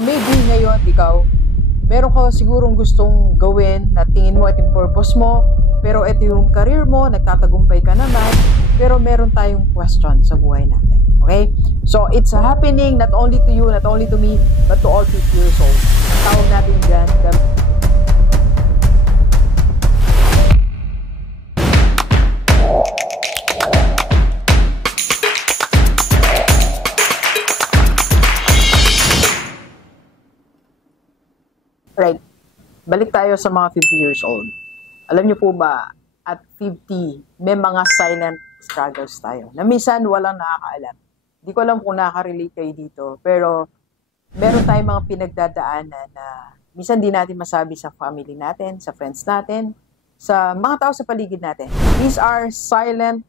Maybe ngayon, ikaw, meron ka sigurong gustong gawin na tingin mo ito yung purpose mo, pero ito yung career mo, nagtatagumpay ka naman, pero meron tayong question sa buhay natin. Okay? So, it's happening not only to you, not only to me, but to all 50 years old. Ang tawag natin dyan, right. Balik tayo sa mga 50 years old. Alam niyo po ba, at 50, may mga silent struggles tayo. Na minsan walang nakakaalam. Hindi ko alam kung nakaka-relate kayo dito. Pero meron tayong mga pinagdadaanan na minsan di natin masabi sa family natin, sa friends natin, sa mga tao sa paligid natin. These are silent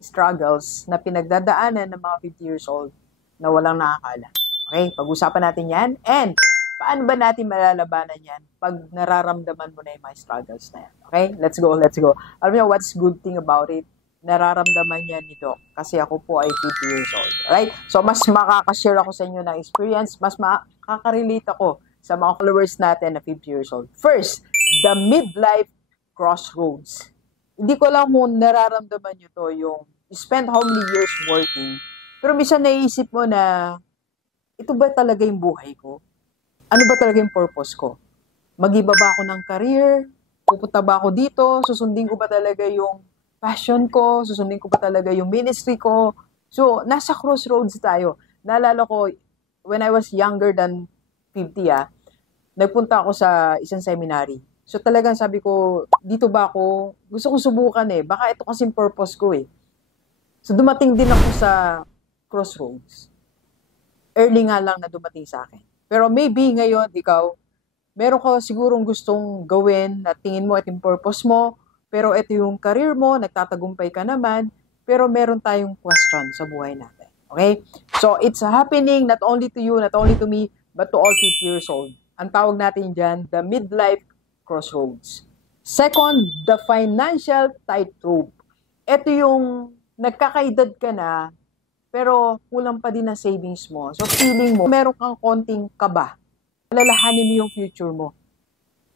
struggles na pinagdadaanan ng mga 50 years old na walang nakakaalam. Okay? Pag-usapan natin yan. And paano ba natin malalabanan yan pag nararamdaman mo na yung mga struggles na yan? Okay? Let's go, let's go. Alam niyo, what's good thing about it? Nararamdaman yan ni Doc kasi ako po ay 50 years old. Right? So, mas makakashare ako sa inyo ng experience, mas makaka-relate ako sa mga followers natin na 50 years old. First, the midlife crossroads. Hindi ko lang kung nararamdaman nyo to yung you spend how many years working, pero minsan naiisip mo na ito ba talaga yung buhay ko? Ano ba talaga yung purpose ko? Mag-iba ba ako ng career? Pupunta ba ako dito? Susundin ko ba talaga yung passion ko? Susundin ko ba talaga yung ministry ko? So, nasa crossroads tayo. Naalala ko, when I was younger than 50, nagpunta ako sa isang seminary. So, talagang sabi ko, dito ba ako? Gusto kong subukan Baka ito kasing purpose ko So, dumating din ako sa crossroads. Early nga lang na dumating sa akin. Pero maybe ngayon, ikaw, meron ka sigurong gustong gawin na tingin mo ito yung purpose mo, pero ito yung career mo, nagtatagumpay ka naman, pero meron tayong question sa buhay natin. Okay? So, it's happening not only to you, not only to me, but to all 50 years old. Ang tawag natin dyan, the midlife crossroads. Second, the financial tightrope. Ito yung nagkakaedad ka na, pero kulang pa din ang savings mo. So, feeling mo, meron kang konting kaba. Alalahanin mo yung future mo.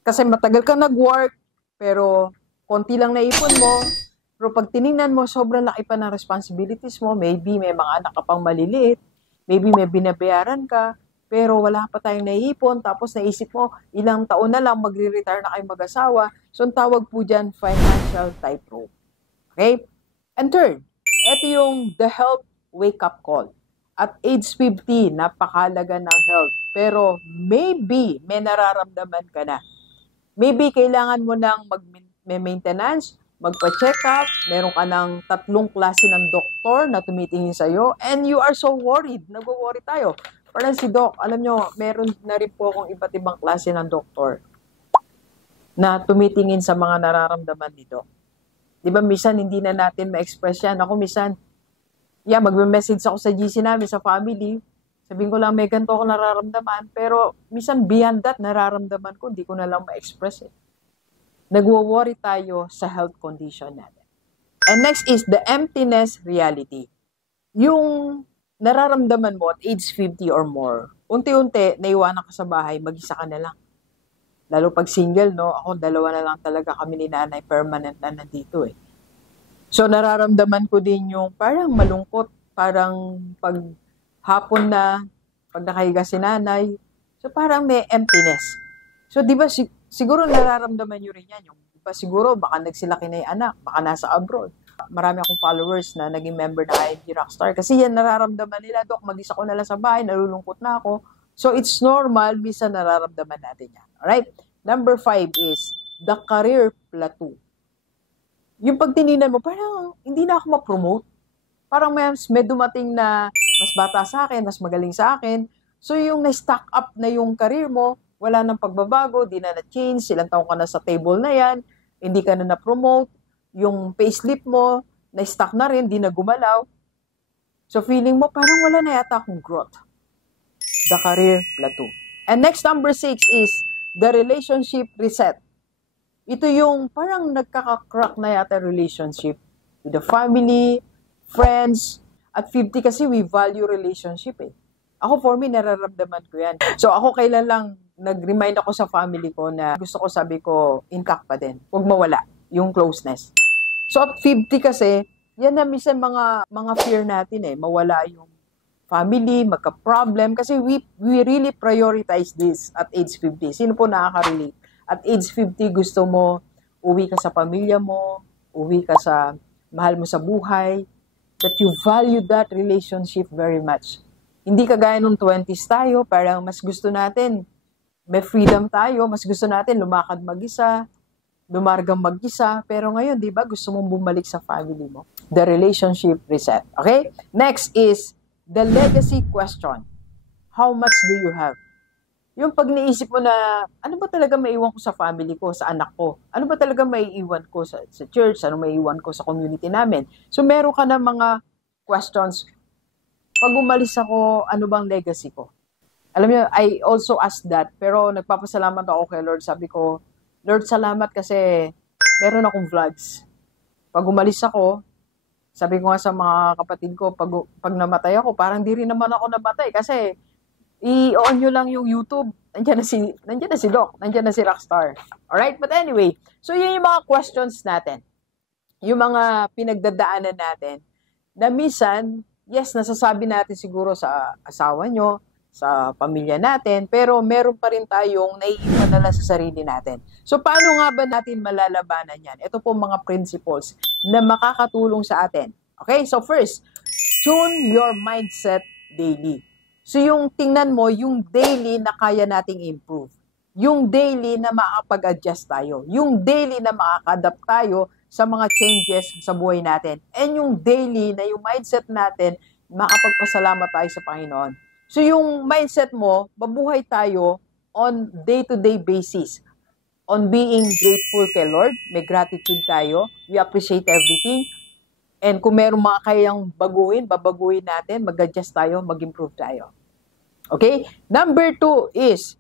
Kasi matagal kang nag-work, pero konti lang naipon mo. Pero pag tinignan mo, sobrang laki pa ng responsibilities mo. Maybe may mga anak ka pang maliliit. Maybe may binabayaran ka. Pero wala pa tayong naipon. Tapos naisip mo, ilang taon na lang magre-retire na kayo mag-asawa. So, ang tawag po dyan, financial tightrope. Okay? And third, ito yung the health wake-up call. At age 50, napakalaga ng health. Pero maybe may nararamdaman ka na. Maybe kailangan mo nang mag-maintenance, magpa-check up, meron ka ng 3 klase ng doktor na tumitingin sa'yo, and you are so worried. Nag-worry tayo. Parang si Doc, alam nyo, meron na rin po akong iba't ibang klase ng doktor na tumitingin sa mga nararamdaman ni Doc. Di ba, minsan hindi na natin ma-express yan. Ako minsan, magme-message ako sa GC namin, sa family. Sabihin ko lang, may ganito ako nararamdaman. Pero, minsan beyond that, nararamdaman ko, hindi ko na lang ma-express Nagwo-worry tayo sa health condition natin. And next is the emptiness reality. Yung nararamdaman mo at age 50 or more, unti-unti, naiwanan ka sa bahay, mag-isa ka na lang. Lalo pag single, no? Ako, 2 na lang talaga kami ni nanay, permanent na nandito So, nararamdaman ko din yung parang malungkot, parang pag hapon na, pag nakahiga si nanay, so parang may emptiness. So, di ba, siguro nararamdaman nyo rin yan. Yung, di ba, siguro, baka nagsilaki na yung anak, baka nasa abroad. Marami akong followers na naging member na IMG Rockstar. Kasi yan, nararamdaman nila, Dok, mag-isa ko na lang sa bahay, nalulungkot na ako. So, it's normal, bisa nararamdaman natin yan. Alright? Number 5 is the career plateau. Yung pag tininan mo, parang hindi na ako ma-promote. Parang may dumating na mas bata sa akin, mas magaling sa akin. So yung na-stack up na yung career mo, wala nang pagbabago, di na na-change, ilang taong ka na sa table na yan, hindi ka na na-promote, yung payslip mo, na-stack na rin, di na gumalaw. So feeling mo, parang wala na yata akong growth. The career plateau. And next, number 6 is the relationship reset. Ito yung parang nagkaka-crack na yata relationship with the family, friends. At 50 kasi we value relationship Ako, for me, nararamdaman ko yan. So, ako kailan lang nag-remind ako sa family ko na gusto ko, sabi ko, intact pa din. Huwag mawala yung closeness. So, at 50 kasi, yan na minsan mga fear natin mawala yung family, magka-problem. Kasi we really prioritize this at age 50. Sino po nakaka-relate? At age 50, gusto mo, uwi ka sa pamilya mo, uwi ka sa mahal mo sa buhay, that you value that relationship very much. Hindi kagaya nung 20s tayo, parang mas gusto natin, may freedom tayo, mas gusto natin lumakad mag-isa, lumargang mag-isa, pero ngayon, di ba, gusto mong bumalik sa family mo. The relationship reset. Okay? Next is the legacy question. How much do you have? Yung pag naisip mo na, ano ba talaga maiwan ko sa family ko, sa anak ko? Ano ba talaga maiiwan ko sa church? Ano maiiwan ko sa community namin? So, meron ka na mga questions. Pag umalis ako, ano bang legacy ko? Alam niyo, I also asked that, pero nagpapasalamat ako kay Lord. Sabi ko, Lord, salamat kasi meron akong vlogs. Pag umalis ako, sabi ko nga sa mga kapatid ko, pag namatay ako, parang di rin naman ako namatay kasi i-on nyo lang yung YouTube. Nandiyan na si Doc, nandiyan na si Rockstar. Alright? But anyway, so yun yung mga questions natin. Yung mga pinagdadaanan natin na minsan, yes, nasasabi natin siguro sa asawa nyo, sa pamilya natin, pero meron pa rin tayong naiipadala sa sarili natin. So, paano nga ba natin malalabanan yan? Ito po mga principles na makakatulong sa atin. Okay? So, first, tune your mindset daily. So, yung tingnan mo, yung daily na kaya nating improve. Yung daily na makakapag-adjust tayo. Yung daily na makaka-adapt tayo sa mga changes sa buhay natin. And yung daily na yung mindset natin, makapagpasalamat tayo sa Panginoon. So yung mindset mo, mabuhay tayo on day-to-day basis. On being grateful kay Lord, may gratitude tayo, we appreciate everything. And kung meron mga kayang baguhin, babaguhin natin, mag-adjust tayo, mag-improve tayo. Okay? Number 2 is,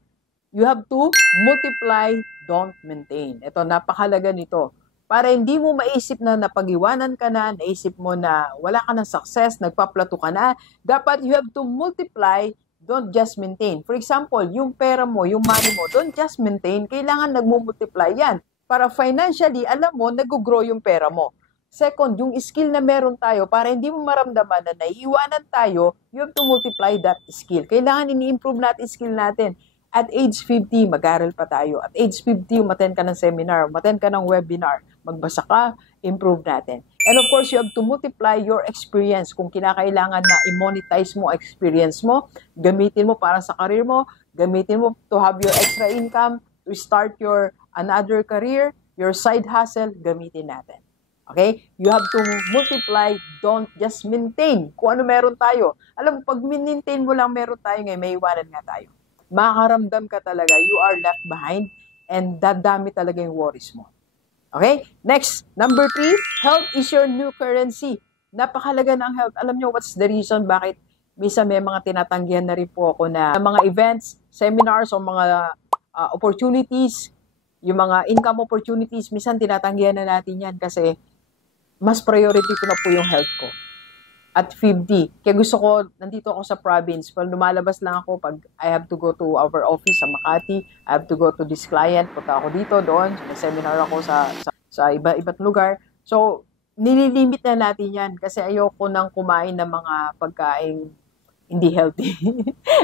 you have to multiply, don't maintain. Ito, napakalaga nito. Para hindi mo maisip na napag-iwanan ka na, naisip mo na wala ka ng success, nagpaplato ka na, dapat you have to multiply, don't just maintain. For example, yung pera mo, yung money mo, don't just maintain, kailangan nagmumultiply yan. Para financially, alam mo, nag-grow yung pera mo. Second, yung skill na meron tayo, para hindi mo maramdaman na naiiwanan tayo, you have to multiply that skill. Kailangan ini-improve natin skill natin. At age 50, mag-aral pa tayo. At age 50, umattend ka ng seminar, umattend ka ng webinar, magbasa ka, improve natin. And of course, you have to multiply your experience. Kung kinakailangan na i-monetize mo experience mo, gamitin mo para sa career mo, gamitin mo to have your extra income, to start your another career, your side hustle, gamitin natin. Okay? You have to multiply, don't just maintain. Kung ano meron tayo. Alam mo, pag maintain mo lang meron tayo ngayon, may iwanan nga tayo. Makaramdam ka talaga, you are left behind, and dadami talaga yung worries mo. Okay? Next, number 3, health is your new currency. Napakalaga ng health. Alam nyo, what's the reason bakit minsan may mga tinatanggihan na rin po ako na mga events, seminars, o mga opportunities, yung mga income opportunities, minsan tinatanggihan na natin yan kasi mas priority ko na po yung health ko. At 50. Kaya gusto ko, nandito ako sa province. Pag lumalabas lang ako, pag I have to go to our office sa Makati, I have to go to this client, punta ako dito, doon, may seminar ako sa iba't lugar. So, nililimit na natin yan kasi ayoko nang kumain ng mga pagkain hindi healthy.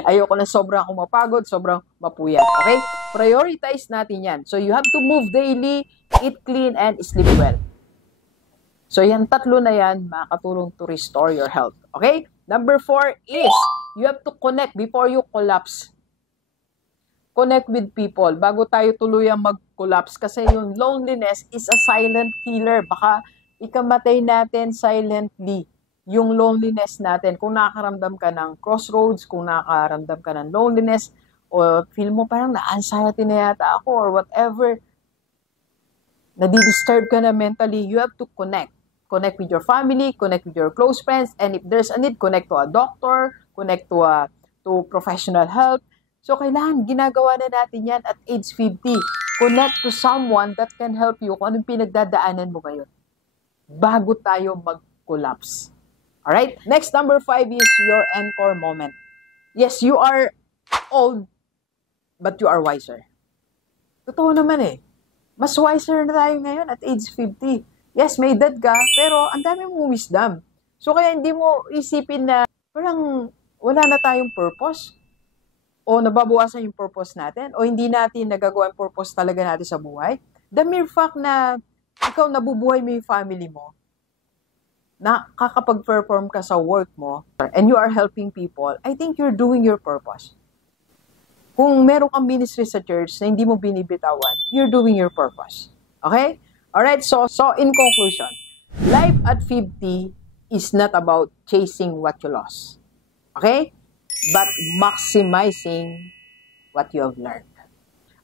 Ayoko na sobrang akong mapagod, sobrang mapuyat. Okay? Prioritize natin yan. So, you have to move daily, eat clean, and sleep well. So, yan tatlo na yan, makakatulong to restore your health. Okay? Number 4 is, you have to connect before you collapse. Connect with people bago tayo tuluyang mag-collapse. Kasi yung loneliness is a silent killer. Baka ikamatay natin silently yung loneliness natin. Kung nakakaramdam ka ng crossroads, kung nakakaramdam ka ng loneliness, o feel mo parang na-anxiety na yata ako, or whatever, nadi-disturb ka na mentally, you have to connect. Connect with your family, connect with your close friends, and if there's a need, connect to a doctor, connect to professional help. So, kailangan ginagawa na natin yan at age 50. Connect to someone that can help you kung anong pinagdadaanan mo ngayon bago tayo mag-collapse. Alright? Next, number 5 is your anchor moment. Yes, you are old, but you are wiser. Totoo naman eh. Mas wiser na tayo ngayon at age 50. Yes, may edad ka, pero ang dami mong wisdom. So kaya hindi mo isipin na parang wala na tayong purpose o nababawasan yung purpose natin o hindi natin nagagawa yung purpose talaga natin sa buhay. The mere fact na ikaw nabubuhay mo yung family mo, nakakapag-perform ka sa work mo, and you are helping people, I think you're doing your purpose. Kung meron kang ministry sa church na hindi mo binibitawan, you're doing your purpose. Okay? Alright, so in conclusion, life at 50 is not about chasing what you lost. Okay? But maximizing what you have learned.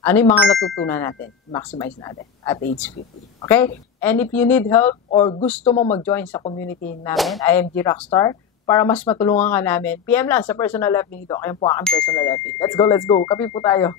Ano yung mga natutunan natin? Maximize natin at age 50. Okay? And if you need help or gusto mo mag-join sa community namin, IMG Rockstar, para mas matulungan ka namin, PM lang sa personal FB nito. Kayo po ang personal FB. Let's go, let's go. Kapi po tayo.